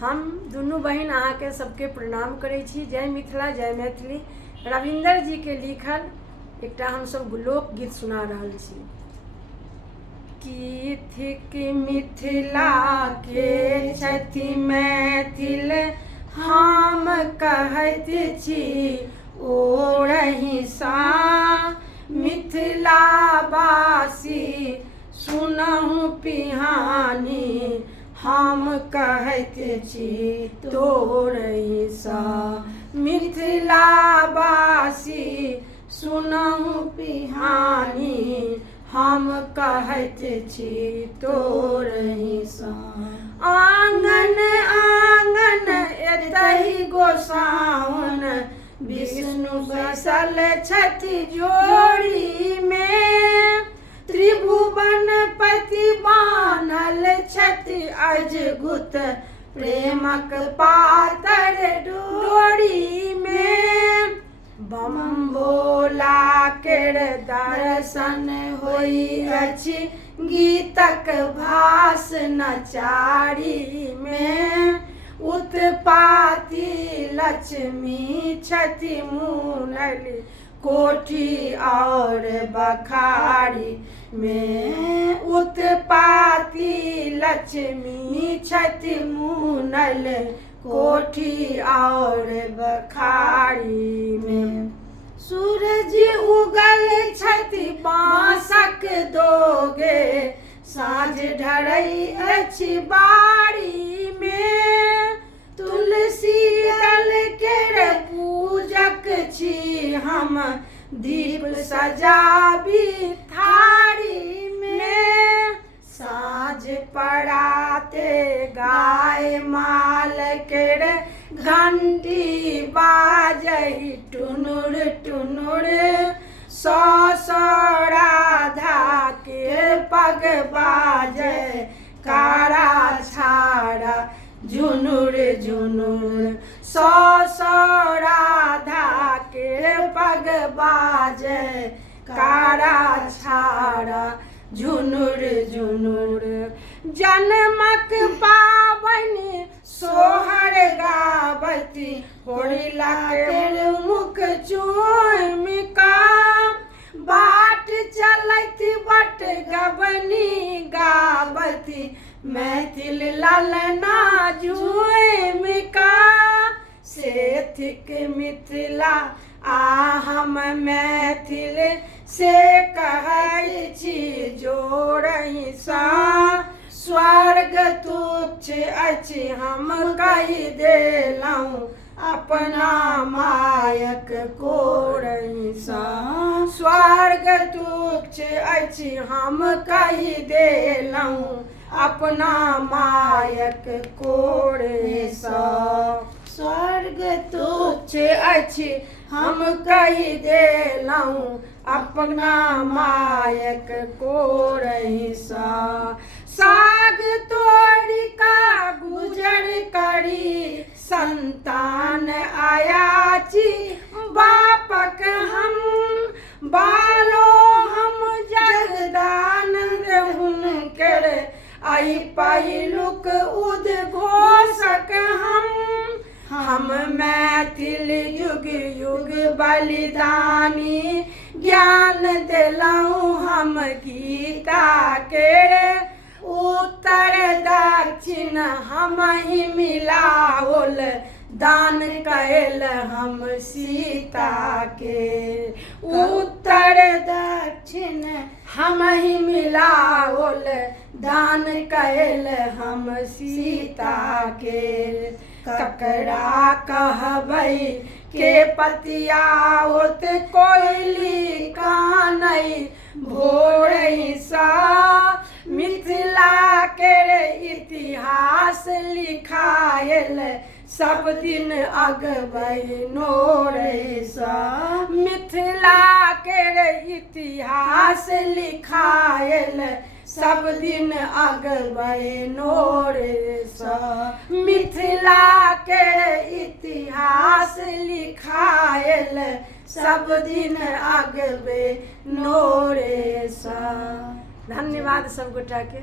हम दुनू बहन अहाँके सबके प्रणाम करै छी। जय मिथिला जय मैथिली। रविंदर जी के लिखल एकटा हमसब लोकगीत सुना रहल छी। की थिक मिथिला के छथि मैथिल हम कहैत छी ओरहि सा। मिथिला वासी सुनहु पिहानी हम कहैत छी तोरहि सा। मिथिला वासी सुनहु पिहानी हम कहैत छी तोरहि सा। आंगन आंगन एतहि गोसाउन विष्णु बैसल छथि जोड़ी में। त्रिभुवन पति बान्हल छथि अजगुत प्रेमक पातर डोरी में। बम भोला केर दर्शन होइ अछि गीतक भास नचारी में। उत्पाती लक्ष्मी छथि मुनल कोठी और बखारी में। उत्पाती लक्ष्मी छथि मुनल कोठी और बखारी में। सूरज उगल छथि बाँसक दोगे साँझ ढरई अछि बारी में। तुलसी दल केर पूजक छी हम दीप सजाबी थारी में। साँझ पड़ाते गाय माल केर घंटी बाजै टुनुर टुनुर। सौ सौ राधा के पग बाजै कारा छाड़ा झुनुर झुनुर। सौ सौ राधा के पग बाजै कारा छाड़ा झुनुर झुनुर। जनमक पावनि सोहर गावती होरिला केर मुख चूमि का। बाट चलैत बट गबनी गावती मैथिल ललना झूमि का। से थिक मिथिला आ हम मैथिल से कहै छी जोरहि सा। स्वर्ग तुच्छ अछि हम कहि देलहुँ अपना मायक कोरहि सा। स्वर्ग तुच्छ अछि हम कहि देलहुँ अपना मायक कोरहि सा। स्वर्ग तुच्छ अछि हम कहि देलहुँ अपना मायक कोरहि सा। साग तोड़ि का गुजर करी संतान अयाची बापक हम। बालो हम जगदानंद हुनकर अहि पहिलुक उद्घोषक हम। हम मैथिल युग युग बलिदानी ज्ञान देलहुँ हम गीता केर। उत्तर दक्षिण हमहि मिलाओल दान कैल हम सीता के। उत्तर दक्षिण हमहि मिलाओल दान कैल हम सीता के। ककरा कहबै के पतियाओत कोयली कानै भोरहि सा। मिथिला केर इतिहास लिखायल सब दिन अगबै नोरहि सा। मिथिला केर इतिहास लिखायल सब दिन अगबै नोरहि सा। मिथिला के इतिहास लिखायल सब दिन अगबै नोरहि सा। धन्यवाद सब गोटा के।